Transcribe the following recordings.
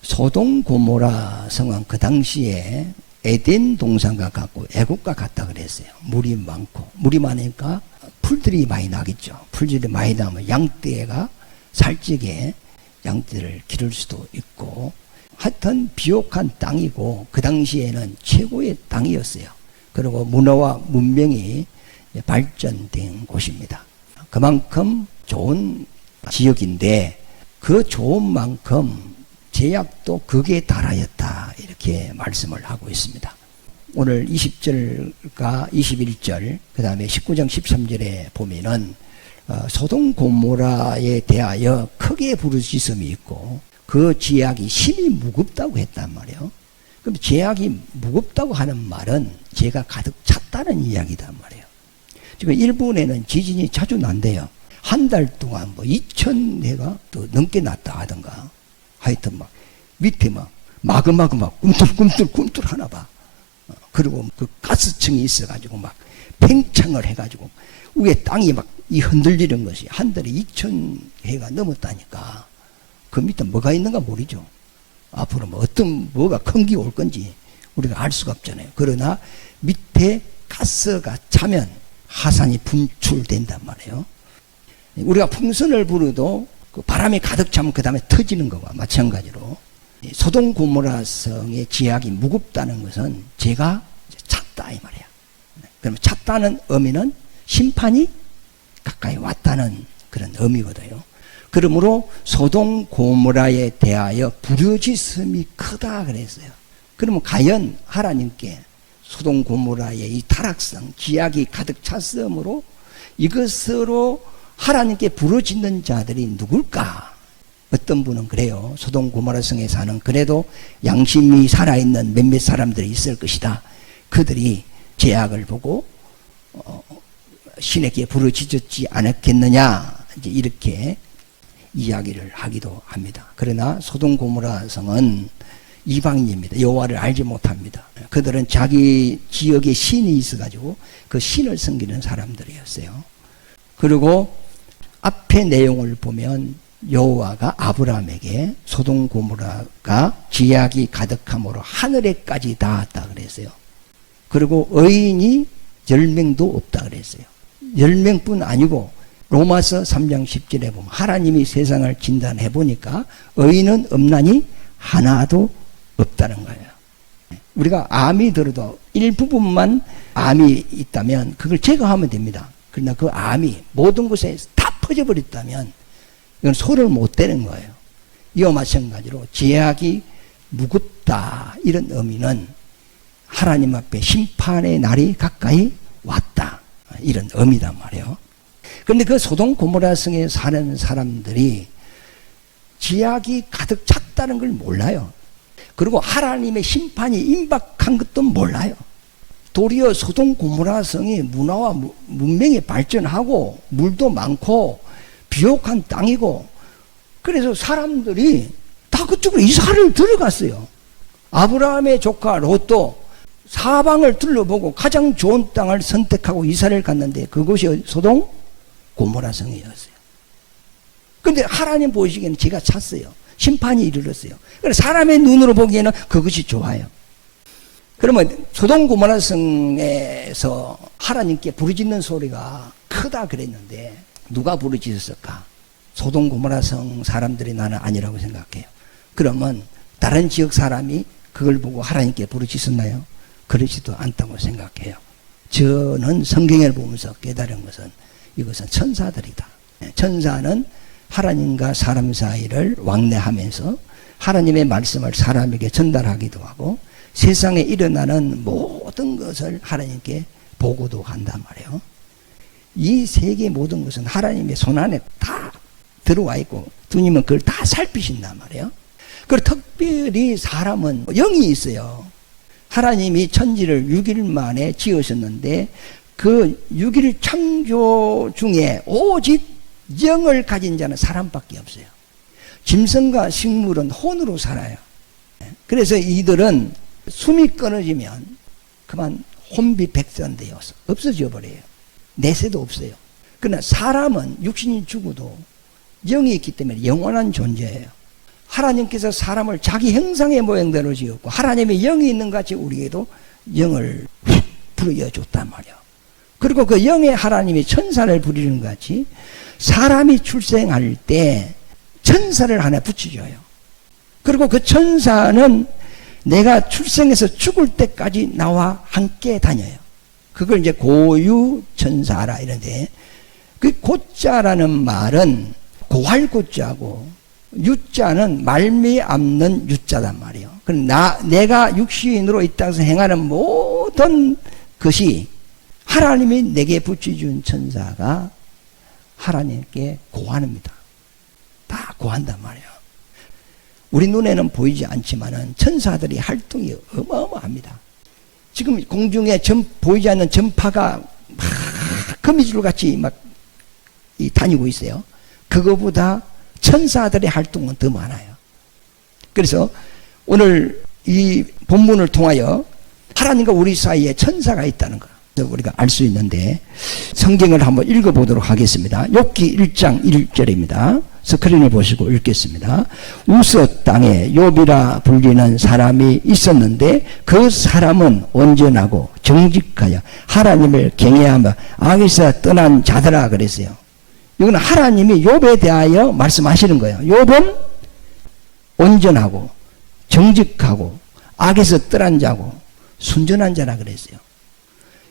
소돔 고모라 성은 그 당시에 에덴 동산과 같고 애국과 같다 그랬어요. 물이 많고, 물이 많으니까 풀들이 많이 나겠죠. 풀들이 많이 나면 양떼가 살찌게 양떼를 기를 수도 있고, 하여튼 비옥한 땅이고 그 당시에는 최고의 땅이었어요. 그리고 문화와 문명이 발전된 곳입니다. 그만큼 좋은 지역인데 그 좋은 만큼 제약도 극에 달하였다, 이렇게 말씀을 하고 있습니다. 오늘 20절과 21절 그 다음에 19장 13절에 보면은 소돔 고모라에 대하여 크게 부르짖음이 있고 그 제약이 심히 무겁다고 했단 말이에요. 그럼 제약이 무겁다고 하는 말은 죄가 가득 찼다는 이야기단 말이에요. 지금 일본에는 지진이 자주 난대요. 한 달 동안 뭐 2,000회가 또 넘게 났다 하던가. 하여튼 막 밑에 막 마그마그 막 꿈틀꿈틀 하나 봐. 그리고 그 가스층이 있어가지고 막 팽창을 해가지고 위에 땅이 막 이 흔들리는 것이 한 달에 2,000회가 넘었다니까. 그 밑에 뭐가 있는가 모르죠. 앞으로 뭐 뭐가 큰 게 올 건지 우리가 알 수가 없잖아요. 그러나 밑에 가스가 차면 화산이 분출된단 말이에요. 우리가 풍선을 불어도 그 바람이 가득 차면 그 다음에 터지는 것과 마찬가지로 소돔 고모라 성의 제약이 무겁다는 것은 죄가 찼다 이 말이야. 그러면 찼다는 의미는 심판이 가까이 왔다는 그런 의미거든요. 그러므로 소돔 고모라에 대하여 부르짖음이 크다 그랬어요. 그러면 과연 하나님께 소돔 고모라의 이 타락성, 지약이 가득 찼으므로 이것으로 하나님께 부르짖는 자들이 누굴까? 어떤 분은 그래요. 소돔 고모라 성에 사는 그래도 양심이 살아있는 몇몇 사람들이 있을 것이다. 그들이 제약을 보고 신에게 부르짖었지 않았겠느냐, 이제 이렇게 이야기를 하기도 합니다. 그러나 소돔 고모라 성은 이방인입니다. 여호와를 알지 못합니다. 그들은 자기 지역에 신이 있어가지고 그 신을 섬기는 사람들이었어요. 그리고 앞의 내용을 보면 여호와가 아브라함에게 소돔 고모라가 죄악이 가득함으로 하늘에까지 닿았다 그랬어요. 그리고 의인이 10명도 없다 그랬어요. 10명뿐 아니고 로마서 3장 10절에 보면 하나님이 세상을 진단해 보니까 의인은 없나니 하나도 없다는 거예요. 우리가 암이 들어도 일부분만 암이 있다면 그걸 제거하면 됩니다. 그러나 그 암이 모든 곳에 다 퍼져버렸다면 이건 소를 못 대는 거예요. 이와 마찬가지로 죄악이 무겁다, 이런 의미는 하나님 앞에 심판의 날이 가까이 왔다, 이런 의미단 말이에요. 그런데 그 소돔 고모라 성에 사는 사람들이 죄악이 가득 찼다는 걸 몰라요. 그리고 하나님의 심판이 임박한 것도 몰라요. 도리어 소돔 고모라 성이 문화와 문명이 발전하고 물도 많고 비옥한 땅이고, 그래서 사람들이 다 그쪽으로 이사를 들어갔어요. 아브라함의 조카 롯도 사방을 둘러보고 가장 좋은 땅을 선택하고 이사를 갔는데 그곳이 소돔 고모라 성이었어요. 그런데 하나님 보시기에는 죄가 찼어요. 심판이 이르렀어요. 그래서 사람의 눈으로 보기에는 그것이 좋아요. 그러면 소돔 고모라 성에서 하나님께 부르짖는 소리가 크다 그랬는데 누가 부르짖었을까? 소돔 고모라 성 사람들이 나는 아니라고 생각해요. 그러면 다른 지역 사람이 그걸 보고 하나님께 부르짖었나요? 그러지도 않다고 생각해요. 저는 성경을 보면서 깨달은 것은 이것은 천사들이다. 천사는 하나님과 사람 사이를 왕래하면서 하나님의 말씀을 사람에게 전달하기도 하고 세상에 일어나는 모든 것을 하나님께 보고도 한단 말이에요. 이 세계 모든 것은 하나님의 손안에 다 들어와 있고 주님은 그걸 다 살피신단 말이에요. 그리고 특별히 사람은 영이 있어요. 하나님이 천지를 6일 만에 지으셨는데 그 6일 창조 중에 오직 영을 가진 자는 사람밖에 없어요. 짐승과 식물은 혼으로 살아요. 그래서 이들은 숨이 끊어지면 그만 혼비백산되어 없어져 버려요. 내세도 없어요. 그러나 사람은 육신이 죽어도 영이 있기 때문에 영원한 존재예요. 하나님께서 사람을 자기 형상의 모양대로 지었고 하나님의 영이 있는 같이 우리에게도 영을 부여줬단 말이야. 그리고 그 영의 하나님이 천사를 부리는 것 같이 사람이 출생할 때 천사를 하나 붙여줘요. 그리고 그 천사는 내가 출생해서 죽을 때까지 나와 함께 다녀요. 그걸 이제 고유천사라 이런데, 그 고자라는 말은 고할 고자고 유자는 말미암는 유자단 말이에요. 그럼 내가 육신으로 이 땅에서 행하는 모든 것이 하나님이 내게 붙여준 천사가 하나님께 고합니다. 다 고한단 말이에요. 우리 눈에는 보이지 않지만은 천사들이 활동이 어마어마합니다. 지금 공중에 보이지 않는 전파가 막 거미줄 같이 막 다니고 있어요. 그거보다 천사들의 활동은 더 많아요. 그래서 오늘 이 본문을 통하여 하나님과 우리 사이에 천사가 있다는 거 우리가 알 수 있는데, 성경을 한번 읽어보도록 하겠습니다. 욥기 1장 1절입니다. 스크린을 보시고 읽겠습니다. 우스 땅에 욥이라 불리는 사람이 있었는데 그 사람은 온전하고 정직하여 하나님을 경외하며 악에서 떠난 자더라 그랬어요. 이건 하나님이 욥에 대하여 말씀하시는 거예요. 욥은 온전하고 정직하고 악에서 떠난 자고 순전한 자라 그랬어요.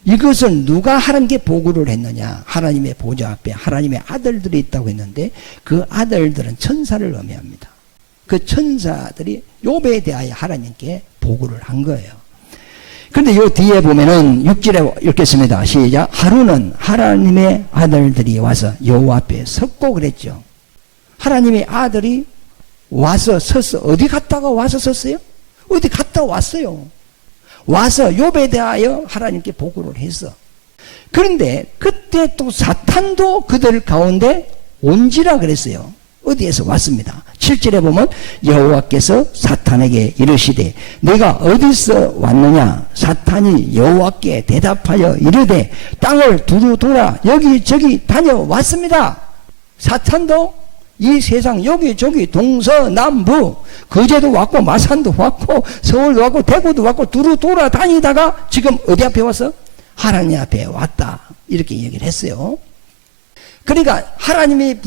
이것을 누가 하나님께 보고를 했느냐? 하나님의 보좌 앞에 하나님의 아들들이 있다고 했는데 그 아들들은 천사를 의미합니다. 그 천사들이 욥에 대하여 하나님께 보고를 한 거예요. 그런데 요 뒤에 보면은 6절에 읽겠습니다. 시작. 하루는 하나님의 아들들이 와서 여호와 앞에 섰고 그랬죠. 하나님의 아들이 와서 섰어. 어디 갔다가 와서 섰어요? 어디 갔다 왔어요. 와서 욥에 대하여 하나님께 보고를 했어. 그런데 그때 또 사탄도 그들 가운데 온지라 그랬어요. 어디에서 왔습니다. 7절에 보면 여호와께서 사탄에게 이르시되 내가 어디서 왔느냐? 사탄이 여호와께 대답하여 이르되 땅을 두루 돌아 여기저기 다녀왔습니다. 사탄도 이 세상 여기저기 동서남부 거제도 왔고 마산도 왔고 서울도 왔고 대구도 왔고 두루 돌아다니다가 지금 어디 앞에 와서? 하나님 앞에 왔다. 이렇게 얘기를 했어요. 그러니까 하나님이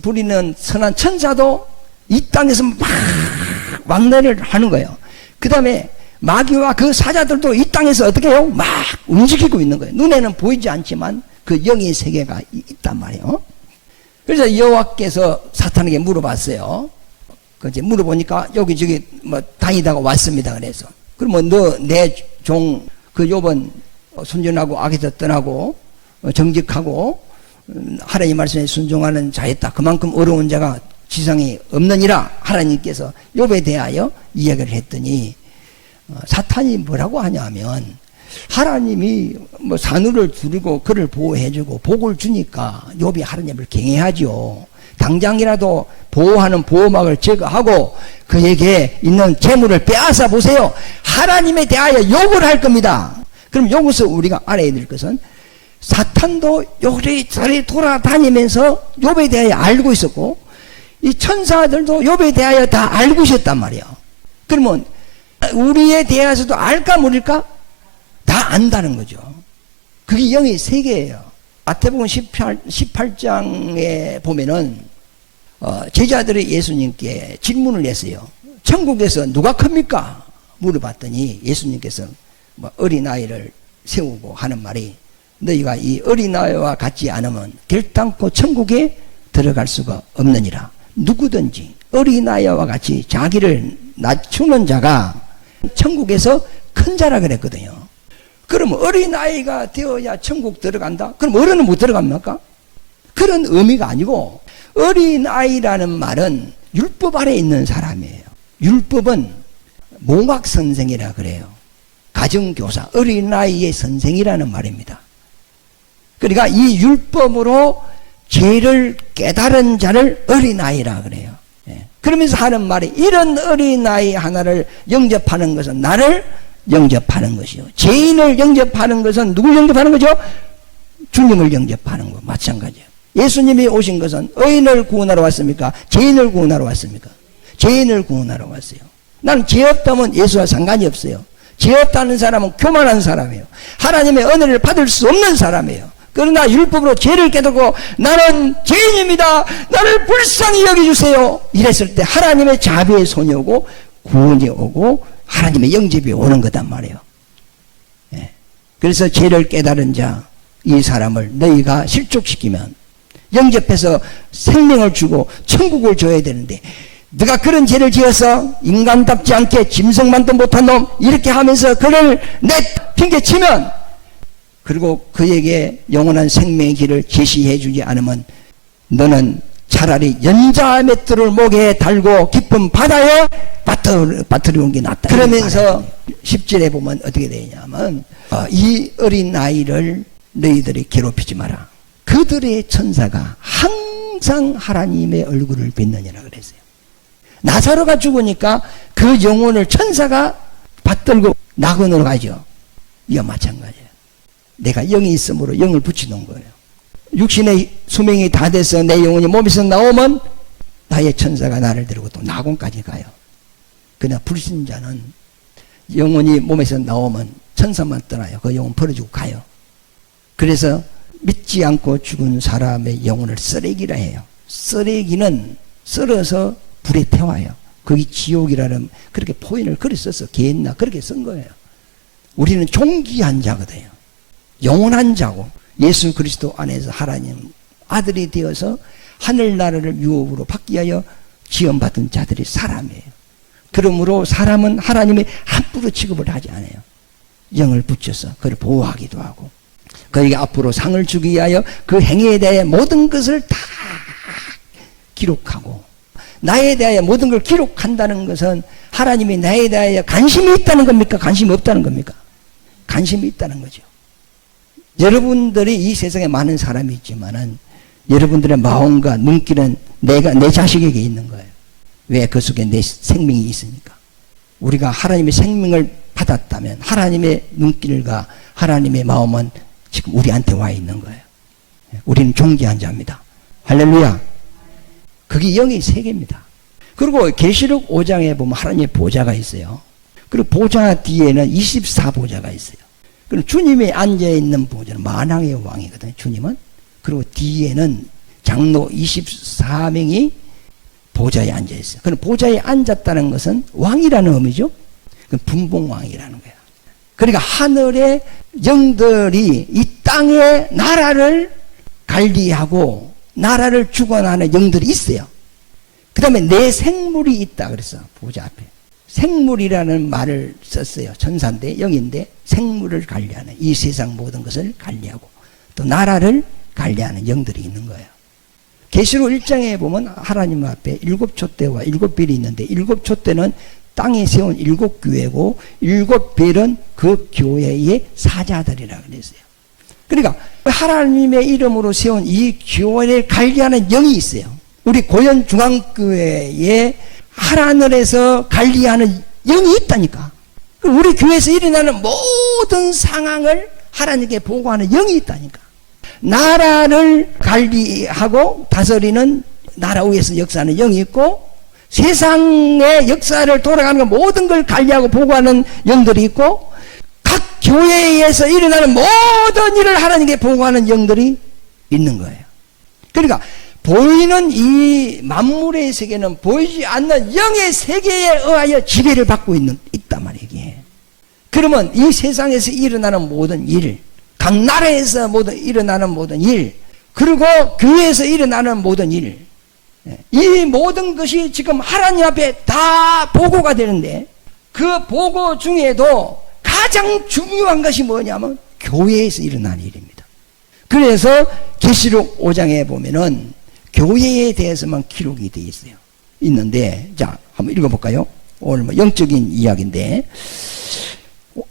부리는 선한 천사도 이 땅에서 막 왕래를 하는 거예요. 그 다음에 마귀와 그 사자들도 이 땅에서 어떻게 해요? 막 움직이고 있는 거예요. 눈에는 보이지 않지만 그 영의 세계가 있단 말이에요. 그래서 여호와께서 사탄에게 물어봤어요. 그제 물어보니까 여기저기 뭐 다니다가 왔습니다. 그래서 그러면 너 내 종 그 욥은 순전하고 악에서 떠나고 정직하고 하나님 말씀에 순종하는 자였다. 그만큼 어려운 자가 지상에 없느니라. 하나님께서 욥에 대하여 이야기를 했더니 사탄이 뭐라고 하냐면 하나님이 뭐 산울을 두르고 그를 보호해주고 복을 주니까 욥이 하나님을 경외하죠. 당장이라도 보호하는 보호막을 제거하고 그에게 있는 재물을 빼앗아 보세요. 하나님에 대하여 욕을 할 겁니다. 그럼 여기서 우리가 알아야 될 것은 사탄도 요리저리 돌아다니면서 욥에 대하여 알고 있었고 이 천사들도 욥에 대하여 다 알고 있었단 말이에요. 그러면 우리에 대해서도 알까 모를까? 다 안다는 거죠. 그게 영의 세계예요. 마태복음 18장에 보면은 제자들이 예수님께 질문을 했어요. 천국에서 누가 큽니까? 물어봤더니 예수님께서 어린아이를 세우고 하는 말이 너희가 이 어린아이와 같지 않으면 결단코 천국에 들어갈 수가 없느니라. 누구든지 어린아이와 같이 자기를 낮추는 자가 천국에서 큰 자라 그랬거든요. 그럼 어린아이가 되어야 천국 들어간다? 그럼 어른은 못 들어갑니까? 그런 의미가 아니고 어린아이라는 말은 율법 아래 있는 사람이에요. 율법은 몽학선생이라 그래요. 가정교사, 어린아이의 선생이라는 말입니다. 그러니까 이 율법으로 죄를 깨달은 자를 어린아이라 그래요. 그러면서 하는 말이 이런 어린아이 하나를 영접하는 것은 나를 영접하는 것이요. 죄인을 영접하는 것은 누굴 영접하는 거죠? 주님을 영접하는 거 마찬가지예요. 예수님이 오신 것은 의인을 구원하러 왔습니까? 죄인을 구원하러 왔습니까? 죄인을 구원하러 왔어요. 나는 죄 없다면 예수와 상관이 없어요. 죄 없다는 사람은 교만한 사람이에요. 하나님의 은혜를 받을 수 없는 사람이에요. 그러나 율법으로 죄를 깨닫고 나는 죄인입니다, 나를 불쌍히 여겨주세요, 이랬을 때 하나님의 자비의 손이 오고 구원이 오고 하나님의 영접이 오는 거단 말이에요. 예. 그래서 죄를 깨달은 자, 이 사람을 너희가 실족시키면 영접해서 생명을 주고 천국을 줘야 되는데, 네가 그런 죄를 지어서 인간답지 않게 짐승만도 못한 놈 이렇게 하면서 그를 내 핑계치면, 그리고 그에게 영원한 생명의 길을 제시해 주지 않으면 너는 차라리 연자 맷돌을 목에 달고 깊은 바다에 빠뜨리는 게 낫다. 그러면서 10절에 보면 어떻게 되냐면, 이 어린 아이를 너희들이 괴롭히지 마라. 그들의 천사가 항상 하나님의 얼굴을 뵙느니라 그랬어요. 나사로가 죽으니까 그 영혼을 천사가 받들고 낙원으로 가죠. 이와 마찬가지예요. 내가 영이 있으므로 영을 붙이는 거예요. 육신의 수명이 다 돼서 내 영혼이 몸에서 나오면 나의 천사가 나를 데리고 또 낙원까지 가요. 그러나 불신자는 영혼이 몸에서 나오면 천사만 떠나요. 그 영혼 버려주고 가요. 그래서 믿지 않고 죽은 사람의 영혼을 쓰레기라 해요. 쓰레기는 썰어서 불에 태워요. 거기 지옥이라는 그렇게 포인을 그리 써서 개했나 그렇게 쓴 거예요. 우리는 존귀한 자거든요. 영원한 자고 예수 그리스도 안에서 하나님 아들이 되어서 하늘나라를 유업으로 받기 위하여 지원받은 자들이 사람이에요. 그러므로 사람은 하나님의 함부로 취급을 하지 않아요. 영을 붙여서 그를 보호하기도 하고 그에게 앞으로 상을 주기 위하여 그 행위에 대해 모든 것을 다 기록하고, 나에 대하여 모든 걸 기록한다는 것은 하나님이 나에 대하여 관심이 있다는 겁니까? 관심이 없다는 겁니까? 관심이 있다는 거죠. 여러분들이 이 세상에 많은 사람이 있지만은 여러분들의 마음과 눈길은 내 자식에게 있는 거예요. 왜? 그 속에 내 생명이 있으니까. 우리가 하나님의 생명을 받았다면 하나님의 눈길과 하나님의 마음은 지금 우리한테 와 있는 거예요. 우리는 존귀한 자입니다. 할렐루야. 그게 영의 세계입니다. 그리고 계시록 5장에 보면 하나님의 보좌가 있어요. 그리고 보좌 뒤에는 24보좌가 있어요. 그럼 주님이 앉아있는 보좌는 만왕의 왕이거든요. 주님은. 그리고 뒤에는 장로 24명이 보좌에 앉아있어요. 그럼 보좌에 앉았다는 것은 왕이라는 의미죠. 그럼 분봉왕이라는 거예요. 그러니까 하늘의 영들이 이 땅의 나라를 관리하고 나라를 주관하는 영들이 있어요. 그 다음에 내 생물이 있다 그랬어. 보좌 앞에. 생물이라는 말을 썼어요. 천사인데 영인데 생물을 관리하는, 이 세상 모든 것을 관리하고 또 나라를 관리하는 영들이 있는 거예요. 계시록 1장에 보면 하나님 앞에 7촛대와 7별이 있는데 7촛대는 땅에 세운 7교회고 7별은 그 교회의 사자들이라고 그랬어요. 그러니까 하나님의 이름으로 세운 이 교회를 관리하는 영이 있어요. 우리 고현중앙교회에 하늘에서 관리하는 영이 있다니까. 우리 교회에서 일어나는 모든 상황을 하나님께 보고하는 영이 있다니까. 나라를 관리하고 다스리는 나라 위에서 역사하는 영이 있고, 세상의 역사를 돌아가는 모든 걸 관리하고 보고하는 영들이 있고, 각 교회에서 일어나는 모든 일을 하나님께 보고하는 영들이 있는 거예요. 그러니까 보이는 이 만물의 세계는 보이지 않는 영의 세계에 의하여 지배를 받고 있단 말이에요. 그러면 이 세상에서 일어나는 모든 일, 각 나라에서 일어나는 모든 일, 그리고 교회에서 일어나는 모든 일, 이 모든 것이 지금 하나님 앞에 다 보고가 되는데, 그 보고 중에도 가장 중요한 것이 뭐냐면 교회에서 일어나는 일입니다. 그래서 계시록 5장에 보면은 교회에 대해서만 기록이 되어 있어요. 있는데, 자, 한번 읽어볼까요? 오늘 뭐 영적인 이야기인데,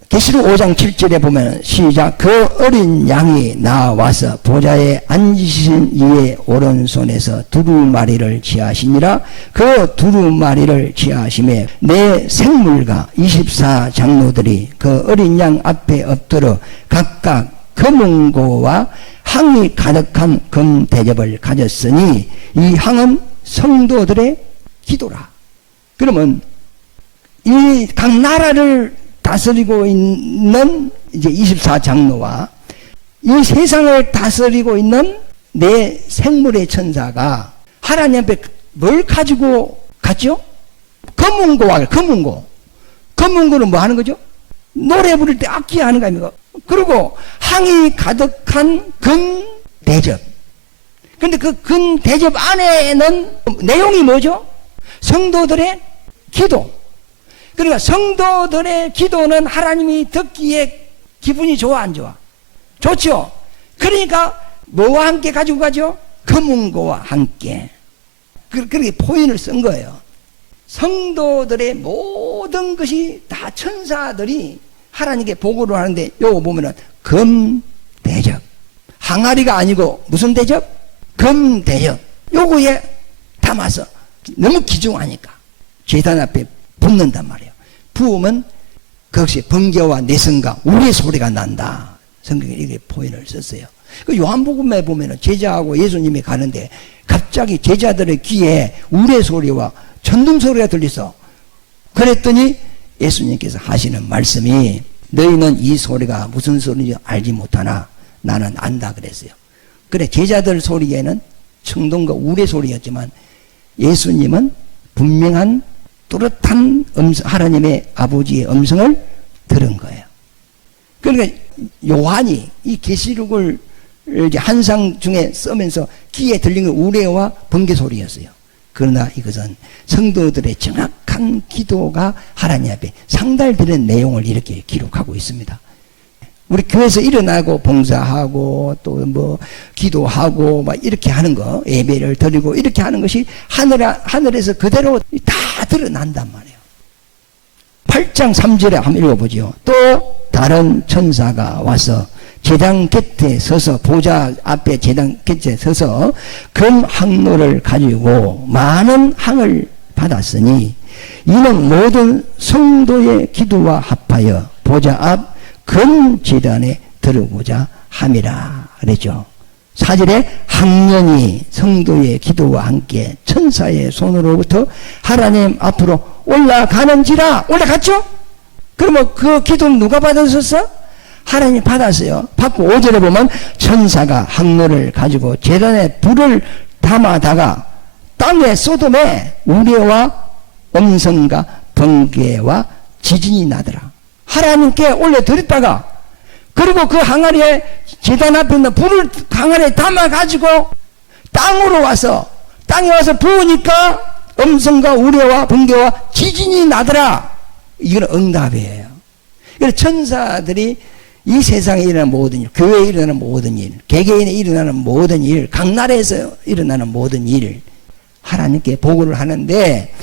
계시록 5장 7절에 보면 시작. 그 어린 양이 나와서 보좌에 앉으신 이의 오른손에서 두루마리를 취하시니라. 그 두루마리를 취하심에 내 생물과 24장로들이 그 어린 양 앞에 엎드려 각각 금은고와 항이 가득한 금 대접을 가졌으니 이 항은 성도들의 기도라. 그러면 이 각 나라를 다스리고 있는 이제 24장로와 이 세상을 다스리고 있는 내 생물의 천사가 하나님 앞에 뭘 가지고 갔죠? 검은고와 검은고는 뭐 하는 거죠? 노래 부를 때 악기 하는 거 아닙니까? 그리고 항이 가득한 금대접. 근데 그 금대접 안에는 내용이 뭐죠? 성도들의 기도. 그러니까 성도들의 기도는 하나님이 듣기에 기분이 좋아 안 좋아? 좋죠. 그러니까 뭐와 함께 가지고 가죠? 금은고와 함께. 그렇게 포인을 쓴 거예요. 성도들의 모든 것이 다 천사들이 하나님께 보고를 하는데 요거 보면은 금대접. 항아리가 아니고 무슨 대접? 금대접. 요거에 담아서 너무 귀중하니까 제단 앞에 붓는단 말이에요. 부으면 그것이 번개와 내성과 우리의 소리가 난다. 성경에 이렇게 포인을 썼어요. 그 요한복음에 보면은 제자하고 예수님이 가는데 갑자기 제자들의 귀에 우레 소리와 천둥 소리가 들려서 그랬더니 예수님께서 하시는 말씀이 너희는 이 소리가 무슨 소리인지 알지 못하나 나는 안다 그랬어요. 그래 제자들 소리에는 천둥과 우레 소리였지만 예수님은 분명한 뚜렷한 하나님의 아버지의 음성을 들은 거예요. 그러니까 요한이 이 계시록을 이제 한상 중에 쓰면서 귀에 들린 건 우레와 번개 소리였어요. 그러나 이것은 성도들의 정확한 기도가 하나님 앞에 상달되는 내용을 이렇게 기록하고 있습니다. 우리 교회에서 일어나고 봉사하고 또 뭐 기도하고 막 이렇게 하는 거, 예배를 드리고 이렇게 하는 것이 하늘에서 그대로 다 드러난단 말이에요. 8장 3절에 한번 읽어보죠. 또 다른 천사가 와서 제단 곁에 서서 보좌 앞에 제단 곁에 서서 금 항로를 가지고 많은 항을 받았으니 이는 모든 성도의 기도와 합하여 보좌 앞 금 제단에 들어오고자 함이라 그랬죠. 4절에 항년이 성도의 기도와 함께 천사의 손으로부터 하나님 앞으로 올라가는지라. 올라갔죠? 그러면 그 기도는 누가 받았었어? 하나님이 받았어요. 받고 5절에 보면 천사가 항로를 가지고 제단에 불을 담아다가 땅에 소돔에 우레와 음성과 번개와 지진이 나더라. 하나님께 올려드렸다가 그리고 그 항아리에 제단 앞에 있는 불을 항아리에 담아가지고 땅에 와서 부으니까 음성과 우레와 번개와 지진이 나더라. 이건 응답이에요. 그래서 천사들이 이 세상에 일어나는 모든 일, 교회에 일어나는 모든 일, 개개인에 일어나는 모든 일, 각 나라에서 일어나는 모든 일 하나님께 보고를 하는데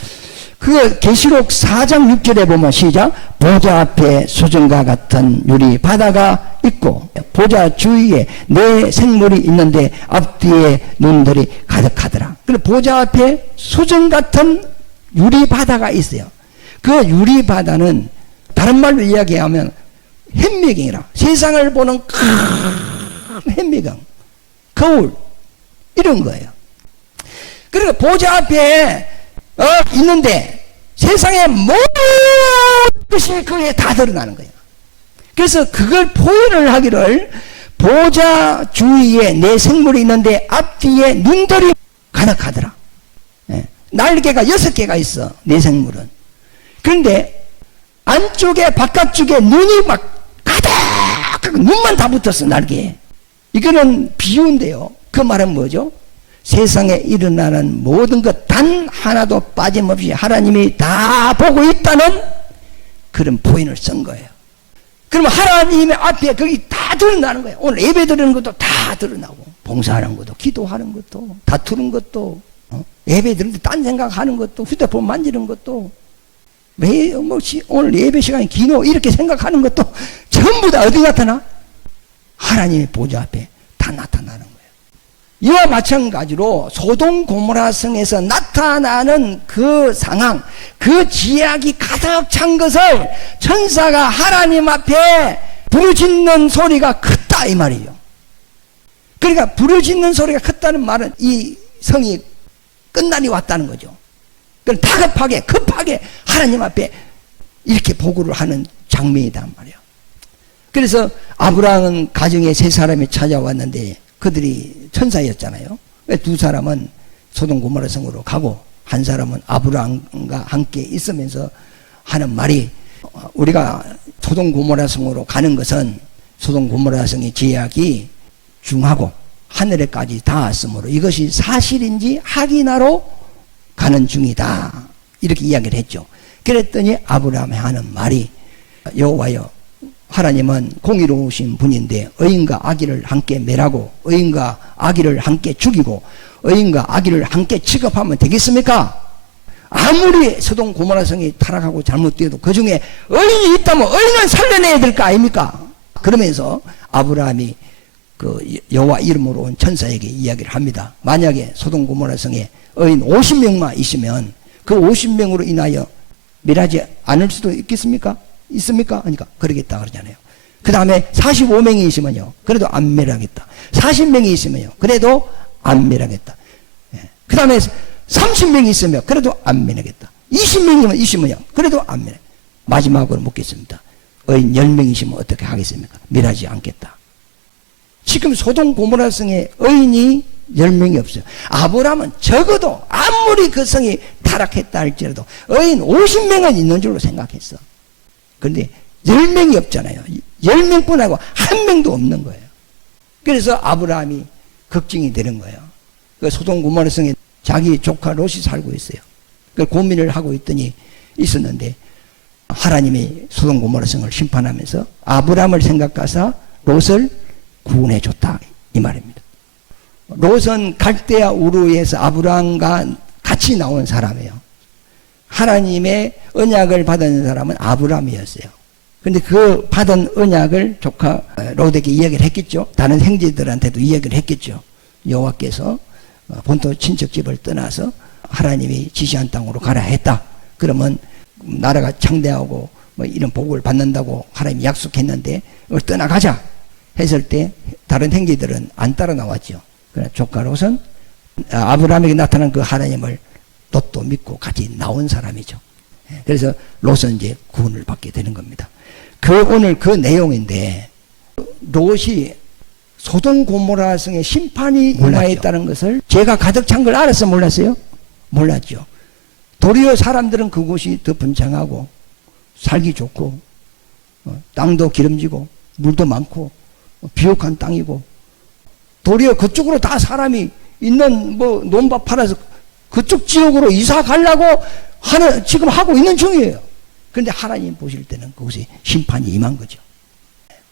그 계시록 4장 6절에 보면 시작. 보좌 앞에 수정과 같은 유리 바다가 있고 보좌 주위에 내 생물이 있는데 앞뒤에 눈들이 가득하더라. 그리고 보좌 앞에 수정 같은 유리 바다가 있어요. 그 유리 바다는 다른 말로 이야기하면 현미경이라 세상을 보는 큰 현미경, 거울 이런 거예요. 그리고 보좌 앞에 있는데 세상의 모든 것이 그에 다 드러나는 거예요. 그래서 그걸 포인을 하기를 보좌 주위에 내 생물이 있는데 앞뒤에 눈들이 가득하더라. 날개가 6개가 있어 내 생물은. 그런데 안쪽에 바깥쪽에 눈이 막 가득 눈만 다 붙었어 날개에. 이거는 비유인데요. 그 말은 뭐죠? 세상에 일어나는 모든 것 단 하나도 빠짐없이 하나님이 다 보고 있다는 그런 포인을 쓴 거예요. 그러면 하나님의 앞에 거기 다 드러나는 거예요. 오늘 예배 드리는 것도 다 드러나고 봉사하는 것도 기도하는 것도 다투는 것도 예배 드리는데 딴 생각하는 것도 휴대폰 만지는 것도 오늘 예배 시간이 기노 이렇게 생각하는 것도 전부 다 어디 나타나? 하나님의 보좌 앞에 다 나타나는 거예요. 이와 마찬가지로 소돔 고모라 성에서 나타나는 그 상황, 그 지약이 가득 찬 것을 천사가 하나님 앞에 부르짖는 소리가 컸다 이 말이죠. 그러니까 부르짖는 소리가 컸다는 말은 이 성이 끝날이 왔다는 거죠. 그럼 급하게 하나님 앞에 이렇게 보고를 하는 장면이단 말이에요. 그래서 아브라함은 가정에 세 사람이 찾아왔는데 그들이 천사였잖아요. 두 사람은 소돔 고모라 성으로 가고 한 사람은 아브라함과 함께 있으면서 하는 말이, 우리가 소돔 고모라 성으로 가는 것은 소돔 고모라 성의 제약이 중하고 하늘에까지 닿았으므로 이것이 사실인지 확인하러 가는 중이다, 이렇게 이야기를 했죠. 그랬더니 아브라함이 하는 말이, 여호와여, 하나님은 공의로우신 분인데 의인과 악의를 함께 매라고 의인과 악의를 함께 죽이고 의인과 악의를 함께 취급하면 되겠습니까? 아무리 소돔 고모라 성이 타락하고 잘못되어도 그 중에 의인이 있다면 의인은 살려내야 될 거 아닙니까? 그러면서 아브라함이 그 여호와 이름으로 온 천사에게 이야기를 합니다. 만약에 소돔 고모라 성에 의인 50명만 있으면 그 50명으로 인하여 멸하지 않을 수도 있겠습니까? 있습니까? 그러니까 그러겠다 그러잖아요. 그 다음에 45명이 있으면요, 그래도 안 멸하겠다. 40명이 있으면요, 그래도 안 멸하겠다. 그 다음에 30명이 있으면 그래도 안 멸하겠다. 20명이면 있으면요, 그래도 안 멸하겠다. 마지막으로 묻겠습니다. 의인 10명이시면 어떻게 하겠습니까? 멸하지 않겠다. 지금 소돔 고모라 성에 의인이 10명이 없어요. 아브라함은 적어도 아무리 그 성이 타락했다 할지라도 의인 50명은 있는 줄로 생각했어. 그런데 10명이 없잖아요. 10명뿐 아니고 한 명도 없는 거예요. 그래서 아브라함이 걱정이 되는 거예요. 그 소돔 고모라 성에 자기 조카 롯이 살고 있어요. 그 고민을 하고 있었는데 하나님이 소돔 고모라 성을 심판하면서 아브라함을 생각하사 롯을 구원해 줬다, 이 말입니다. 롯은 갈대아 우르에서 아브라함과 같이 나온 사람이에요. 하나님의 언약을 받은 사람은 아브라함이었어요. 그런데 그 받은 언약을 조카 롯에게 이야기를 했겠죠. 다른 형제들한테도 이야기를 했겠죠. 여호와께서 본토 친척집을 떠나서 하나님이 지시한 땅으로 가라 했다. 그러면 나라가 창대하고 뭐 이런 복을 받는다고 하나님이 약속했는데 떠나가자 했을 때 다른 형제들은 안 따라 나왔죠. 그러나 조카 롯은 아브라함에게 나타난 그 하나님을 롯도 믿고 같이 나온 사람이죠. 그래서 롯은 이제 구원을 받게 되는 겁니다. 오늘 그 내용인데, 롯이 소돔 고모라 성의 심판이 임하였다는 것을 제가 가득 찬 걸 알았어, 몰랐어요? 몰랐죠. 도리어 사람들은 그곳이 더 번창하고 살기 좋고 땅도 기름지고 물도 많고 비옥한 땅이고, 도리어 그쪽으로 다 사람이 있는 뭐 논밭 팔아서 그쪽 지역으로 이사 가려고 지금 하고 있는 중이에요. 그런데 하나님 보실 때는 그곳에 심판이 임한 거죠.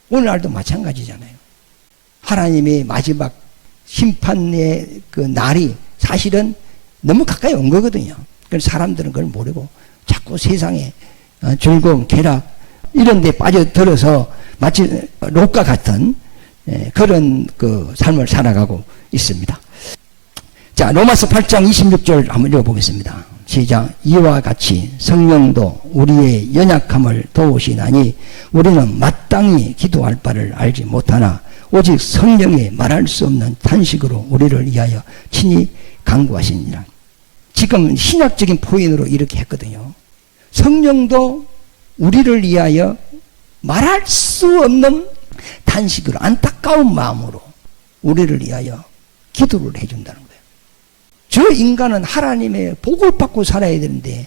오늘날도 마찬가지잖아요. 하나님의 마지막 심판의 그 날이 사실은 너무 가까이 온 거거든요. 그래서 사람들은 그걸 모르고 자꾸 세상에 즐거움, 쾌락 이런 데 빠져들어서 마치 롯과 같은 그런 그 삶을 살아가고 있습니다. 자, 로마서 8장 26절 한번 읽어보겠습니다. 시작. 이와 같이 성령도 우리의 연약함을 도우시나니 우리는 마땅히 기도할 바를 알지 못하나 오직 성령의 말할 수 없는 탄식으로 우리를 위하여 친히 간구하시니라. 지금 신학적인 포인트로 이렇게 했거든요. 성령도 우리를 위하여 말할 수 없는 탄식으로, 안타까운 마음으로 우리를 위하여 기도를 해준다는 거예요. 저 인간은 하나님의 복을 받고 살아야 되는데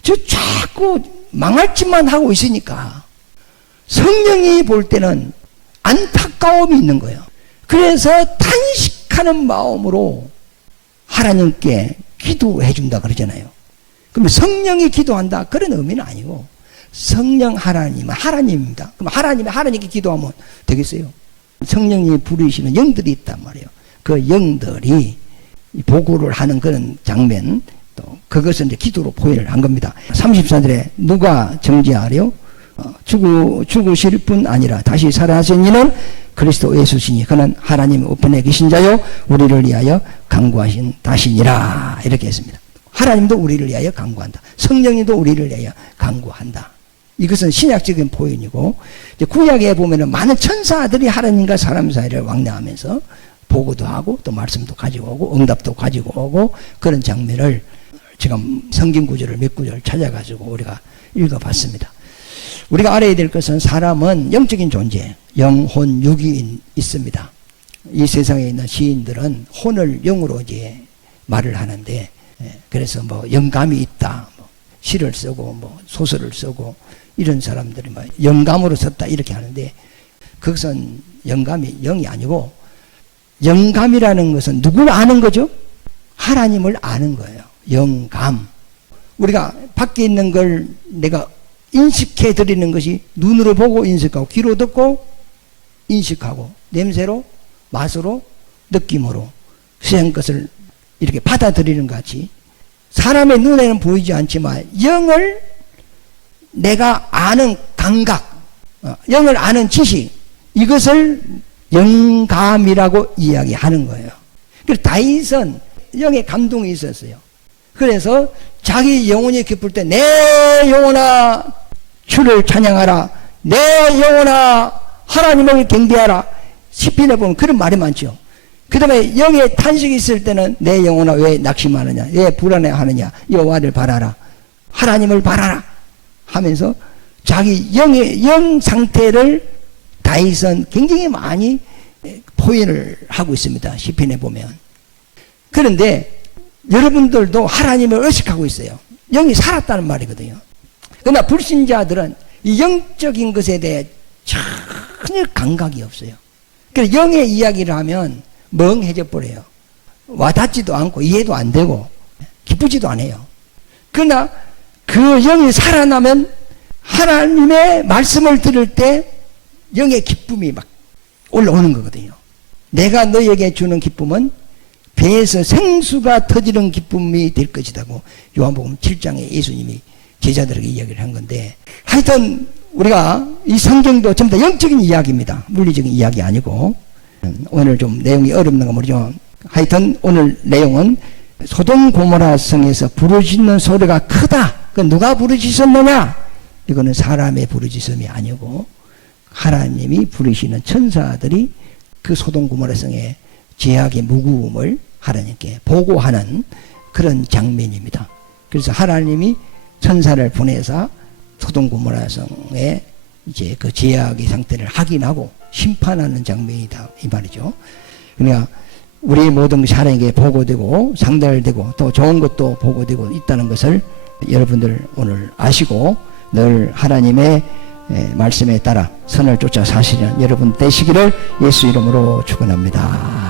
저 자꾸 망할 짓만 하고 있으니까 성령이 볼 때는 안타까움이 있는 거예요. 그래서 탄식하는 마음으로 하나님께 기도해 준다 그러잖아요. 그러면 성령이 기도한다 그런 의미는 아니고, 성령 하나님은 하나님입니다. 그럼 하나님께 기도하면 되겠어요? 성령이 부르시는 영들이 있단 말이에요. 그 영들이 보고를 하는 그런 장면, 또 그것을 이제 기도로 표현을 한 겁니다. 34절에 누가 정죄하려 죽으실 뿐 아니라 다시 살아나신 이는 그리스도 예수시니 그는 하나님 우편에 계신 자요 우리를 위하여 간구하신 다시니라, 이렇게 했습니다. 하나님도 우리를 위하여 간구한다. 성령님도 우리를 위하여 간구한다. 이것은 신약적인 포인트이고, 구약에 보면은 많은 천사들이 하나님과 사람 사이를 왕래하면서 보고도 하고 또 말씀도 가지고 오고 응답도 가지고 오고 그런 장면을 지금 성경 구절을 몇 구절 찾아가지고 우리가 읽어봤습니다. 우리가 알아야 될 것은 사람은 영적인 존재, 영혼, 육이 있습니다. 이 세상에 있는 시인들은 혼을 영으로 이제 말을 하는데, 그래서 뭐 영감이 있다, 뭐 시를 쓰고 뭐 소설을 쓰고 이런 사람들이 뭐 영감으로 썼다 이렇게 하는데, 그것은 영감이 영이 아니고, 영감이라는 것은 누굴 아는 거죠? 하나님을 아는 거예요. 영감. 우리가 밖에 있는 걸 내가 인식해 드리는 것이 눈으로 보고 인식하고, 귀로 듣고 인식하고, 냄새로, 맛으로, 느낌으로 세상 것을 이렇게 받아들이는 것 같이, 사람의 눈에는 보이지 않지만 영을 내가 아는 감각, 영을 아는 지식, 이것을 영감이라고 이야기하는 거예요. 그래서 다윗은 영의 감동이 있었어요. 그래서 자기 영혼이 기쁠 때 내 영혼아 주를 찬양하라, 내 영혼아 하나님을 경배하라, 시편에 보면 그런 말이 많죠. 그 다음에 영의 탄식이 있을 때는 내 영혼아 왜 낙심하느냐, 왜 불안해하느냐, 여호와를 바라라, 하나님을 바라라 하면서 자기 영의 영 상태를 다윗은 굉장히 많이 표현을 하고 있습니다. 시편에 보면. 그런데 여러분들도 하나님을 의식하고 있어요. 영이 살았다는 말이거든요. 그러나 불신자들은 이 영적인 것에 대해 전혀 감각이 없어요. 그래서 영의 이야기를 하면 멍해져 버려요. 와닿지도 않고 이해도 안 되고 기쁘지도 않아요. 그러나 그 영이 살아나면 하나님의 말씀을 들을 때 영의 기쁨이 막 올라오는 거거든요. 내가 너에게 주는 기쁨은 배에서 생수가 터지는 기쁨이 될 것이라고 요한복음 7장에 예수님이 제자들에게 이야기를 한 건데, 하여튼 우리가 이 성경도 전부 다 영적인 이야기입니다. 물리적인 이야기 아니고. 오늘 좀 내용이 어렵는가 모르죠. 하여튼 오늘 내용은 소돔 고모라 성에서 부르짖는 소리가 크다. 그 누가 부르짖었느냐? 이거는 사람의 부르짖음이 아니고 하나님이 부르시는 천사들이 그 소돔 고모라 성의 죄악의 무구움을 하나님께 보고하는 그런 장면입니다. 그래서 하나님이 천사를 보내서 소돔 고모라 성의 이제 그 죄악의 상태를 확인하고 심판하는 장면이다 이 말이죠. 그러니까 우리 모든 것이 하나님께 보고되고 상달되고 또 좋은 것도 보고되고 있다는 것을 여러분들 오늘 아시고 늘 하나님의 말씀에 따라 선을 쫓아 사시는 여러분 되시기를 예수 이름으로 축원합니다.